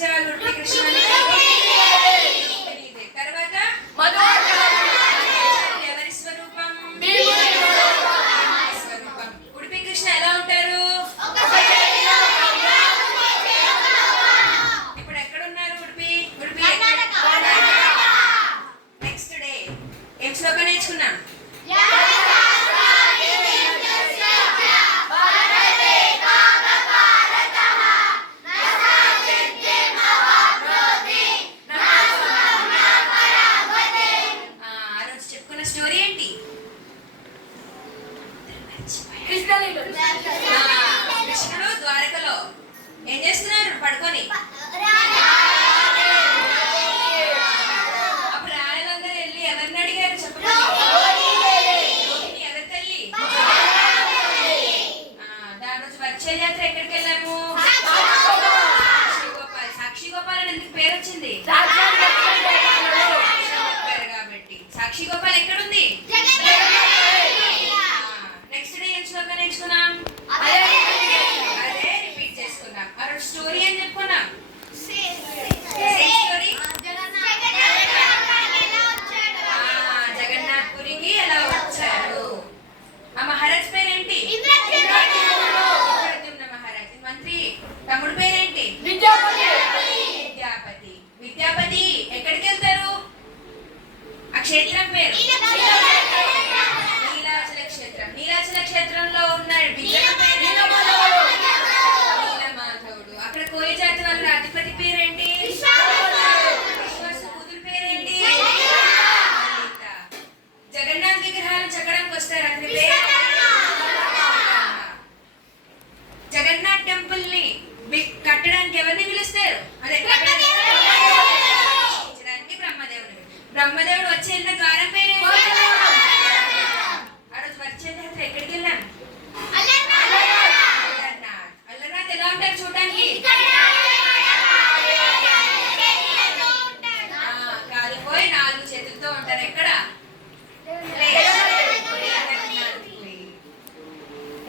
విజయాలుండి చేనేత ఎక్కడికి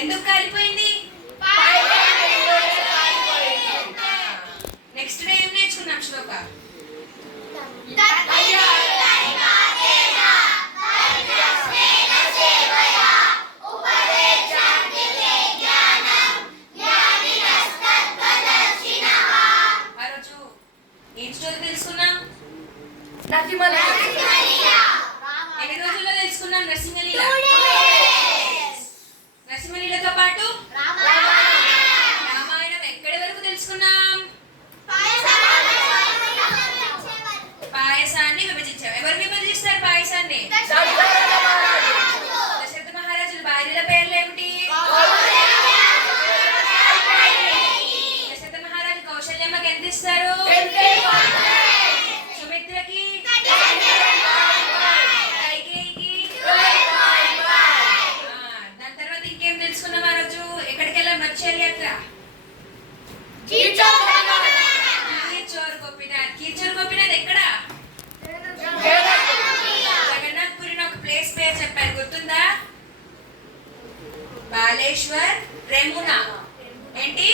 ఎందుకు కాలిపోయింది? నెక్స్ట్ డే ఏం నేర్చుకున్నాం శ్లోక? ఏం స్టోరీ తెలుసుకున్నాం? ఎన్ని రోజుల్లో తెలుసుకున్నాం నరసింహలీల? टेस्ट मनी लगा पाटो వెంకటేశ్వర్ రెమునా. ఏంటి?